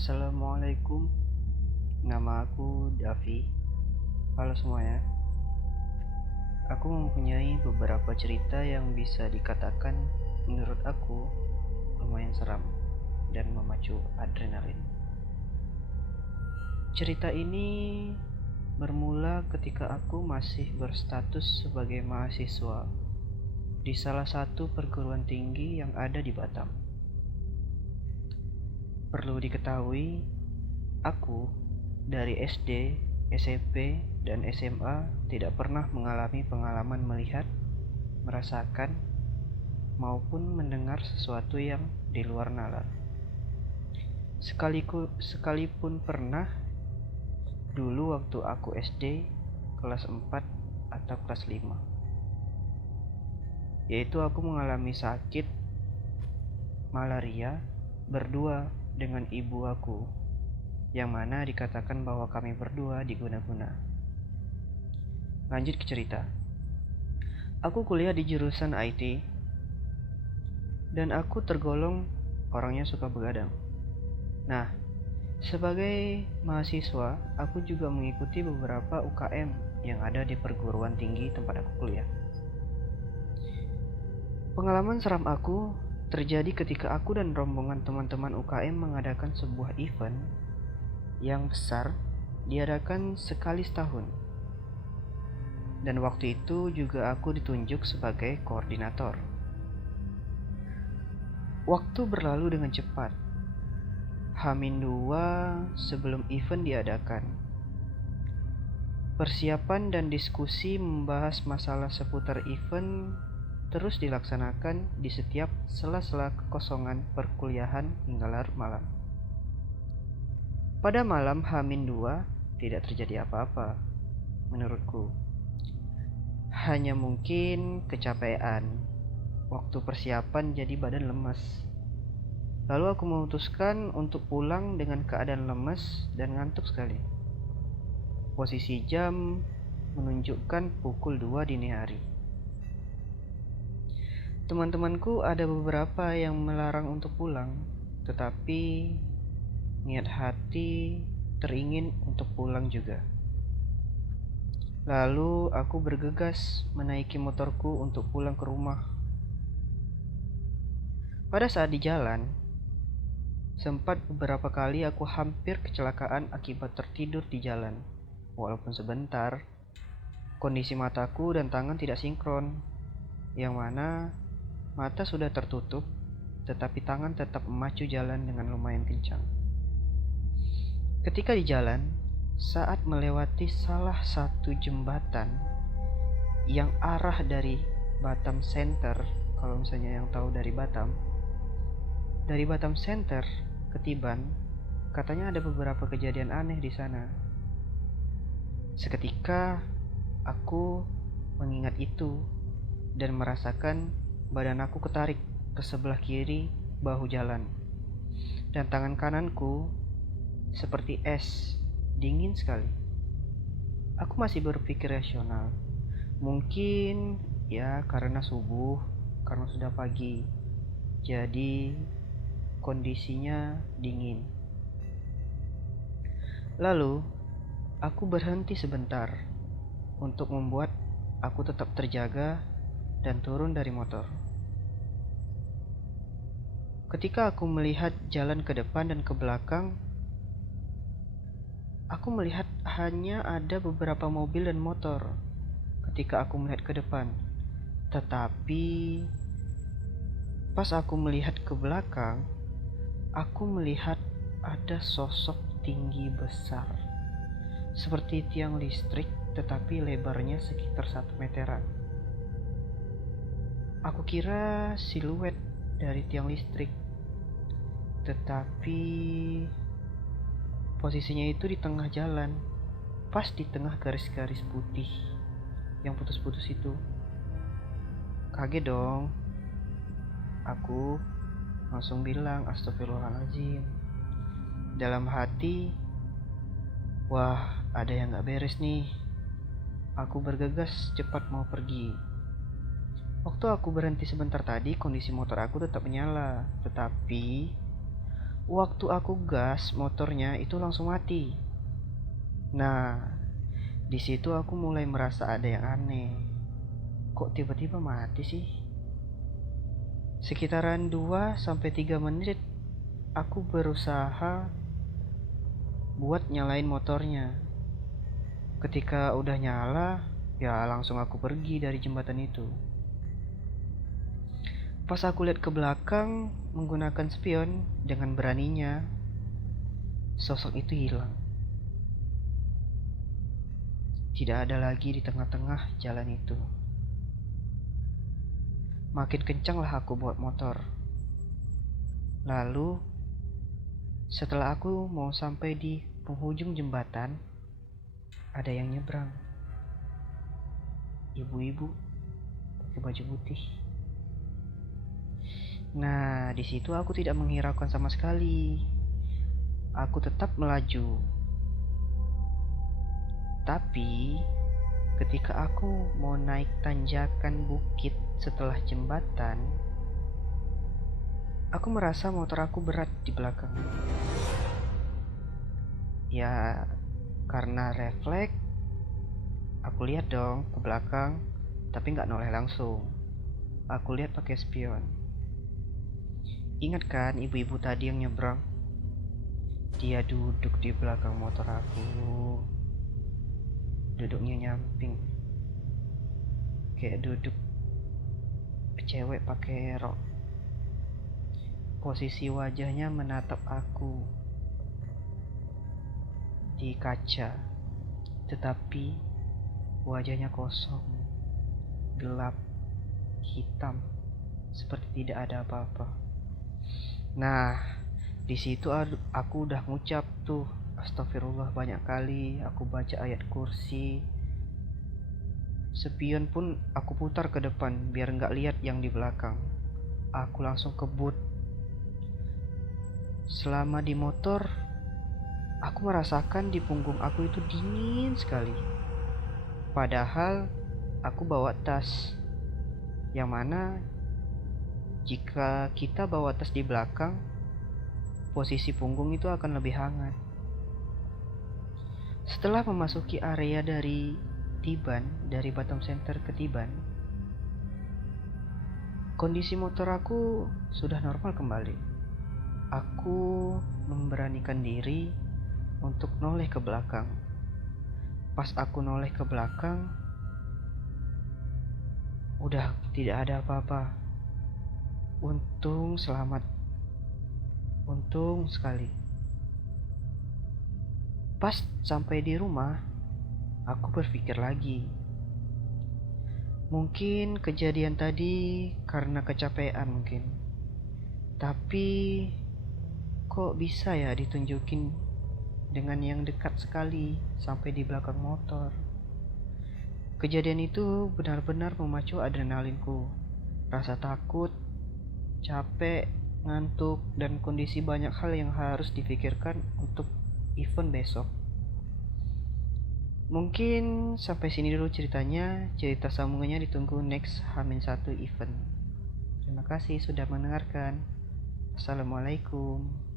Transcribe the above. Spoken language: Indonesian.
Assalamualaikum, nama aku Davi. Halo semuanya, aku mempunyai beberapa cerita yang bisa dikatakan menurut aku lumayan seram dan memacu adrenalin. Cerita ini bermula ketika aku masih berstatus sebagai mahasiswa di salah satu perguruan tinggi yang ada di Batam. Perlu diketahui, aku dari SD, SMP, dan SMA tidak pernah mengalami pengalaman melihat, merasakan, maupun mendengar sesuatu yang di luar nalar. Sekalipun pernah dulu waktu aku SD kelas 4 atau kelas 5. Yaitu aku mengalami sakit malaria berdua dengan ibu aku, yang mana dikatakan bahwa kami berdua diguna-guna. Lanjut ke cerita. Aku kuliah di jurusan IT, dan aku tergolong orangnya suka begadang. Nah, sebagai mahasiswa, aku juga mengikuti beberapa UKM yang ada di perguruan tinggi tempat aku kuliah. Pengalaman seram aku terjadi ketika aku dan rombongan teman-teman UKM mengadakan sebuah event yang besar, diadakan sekali setahun. Dan waktu itu juga aku ditunjuk sebagai koordinator. Waktu berlalu dengan cepat. H-2 sebelum event diadakan. Persiapan dan diskusi membahas masalah seputar event terus dilaksanakan di setiap sela-sela kekosongan perkuliahan hingga larut malam. Pada malam H-2 tidak terjadi apa-apa, menurutku. Hanya mungkin kecapean. Waktu persiapan jadi badan lemas. Lalu aku memutuskan untuk pulang dengan keadaan lemas dan ngantuk sekali. Posisi jam menunjukkan pukul 2 dini hari. Teman-temanku ada beberapa yang melarang untuk pulang, tetapi niat hati teringin untuk pulang juga. Lalu aku bergegas menaiki motorku untuk pulang ke rumah. Pada saat di jalan, sempat beberapa kali aku hampir kecelakaan akibat tertidur di jalan. Walaupun sebentar, kondisi mataku dan tangan tidak sinkron, yang mana mata sudah tertutup, tetapi tangan tetap memacu jalan dengan lumayan kencang. Ketika di jalan, saat melewati salah satu jembatan yang arah dari Batam Center, kalau misalnya yang tahu dari Batam Center ke Tiban, katanya ada beberapa kejadian aneh di sana. Seketika aku mengingat itu dan merasakan badan aku ketarik ke sebelah kiri bahu jalan, dan tangan kananku seperti es, dingin sekali. Aku masih berpikir rasional. Mungkin ya karena subuh, karena sudah pagi, jadi kondisinya dingin. Lalu aku berhenti sebentar untuk membuat aku tetap terjaga dan turun dari motor. Ketika aku melihat jalan ke depan dan ke belakang, aku melihat hanya ada beberapa mobil dan motor ketika aku melihat ke depan. Tetapi pas aku melihat ke belakang, aku melihat ada sosok tinggi besar, seperti tiang listrik, tetapi lebarnya sekitar 1 meteran. Aku kira siluet dari tiang listrik, tetapi posisinya itu di tengah jalan, pas di tengah garis-garis putih yang putus-putus itu. Kaget dong. Aku langsung bilang astagfirullahaladzim. Dalam hati, wah ada yang gak beres nih. Aku bergegas cepat mau pergi. Waktu aku berhenti sebentar tadi, kondisi motor aku tetap menyala, tetapi Waktu aku gas motornya itu langsung mati. Nah, di situ aku mulai merasa ada yang aneh. Kok tiba-tiba mati sih? Sekitaran 2 sampai 3 menit aku berusaha buat nyalain motornya. Ketika udah nyala, ya langsung aku pergi dari jembatan itu. Pas aku lihat ke belakang menggunakan spion, dengan beraninya sosok itu hilang. Tidak ada lagi di tengah-tengah jalan itu. Makin kencanglah aku buat motor. Lalu setelah aku mau sampai di penghujung jembatan, ada yang nyebrang. Ibu-ibu pakai baju putih. Nah, di situ aku tidak menghiraukan sama sekali. Aku tetap melaju. Tapi ketika aku mau naik tanjakan bukit setelah jembatan, aku merasa motor aku berat di belakang. Ya, karena refleks, aku lihat dong ke belakang, tapi nggak noleh langsung. Aku lihat pakai spion. Ingat kan ibu-ibu tadi yang nyebrang? Dia duduk di belakang motor aku. Duduknya nyamping. Kayak duduk cewek pakai rok. Posisi wajahnya menatap aku di kaca, tetapi wajahnya kosong, gelap, hitam, seperti tidak ada apa-apa. Nah, di situ aku udah ngucap tuh astagfirullah banyak kali. Aku baca ayat kursi. Spion pun aku putar ke depan biar nggak lihat yang di belakang. Aku langsung kebut. Selama di motor, aku merasakan di punggung aku itu dingin sekali. Padahal aku bawa tas, yang mana jika kita bawa tas di belakang, posisi punggung itu akan lebih hangat. Setelah memasuki area dari Tiban, dari Batam Center ke Tiban, kondisi motor aku sudah normal kembali. Aku memberanikan diri untuk noleh ke belakang. Pas aku noleh ke belakang, udah tidak ada apa-apa. Untung selamat. Untung sekali. Pas sampai di rumah, aku berpikir lagi. Mungkin kejadian tadi karena kecapean mungkin. Tapi kok bisa ya ditunjukin dengan yang dekat sekali sampai di belakang motor. Kejadian itu benar-benar memacu adrenalinku. Rasa takut, capek, ngantuk, dan kondisi banyak hal yang harus dipikirkan untuk event besok. Mungkin sampai sini dulu ceritanya. Cerita sambungannya ditunggu next H-1 event. Terima kasih sudah mendengarkan. Assalamualaikum.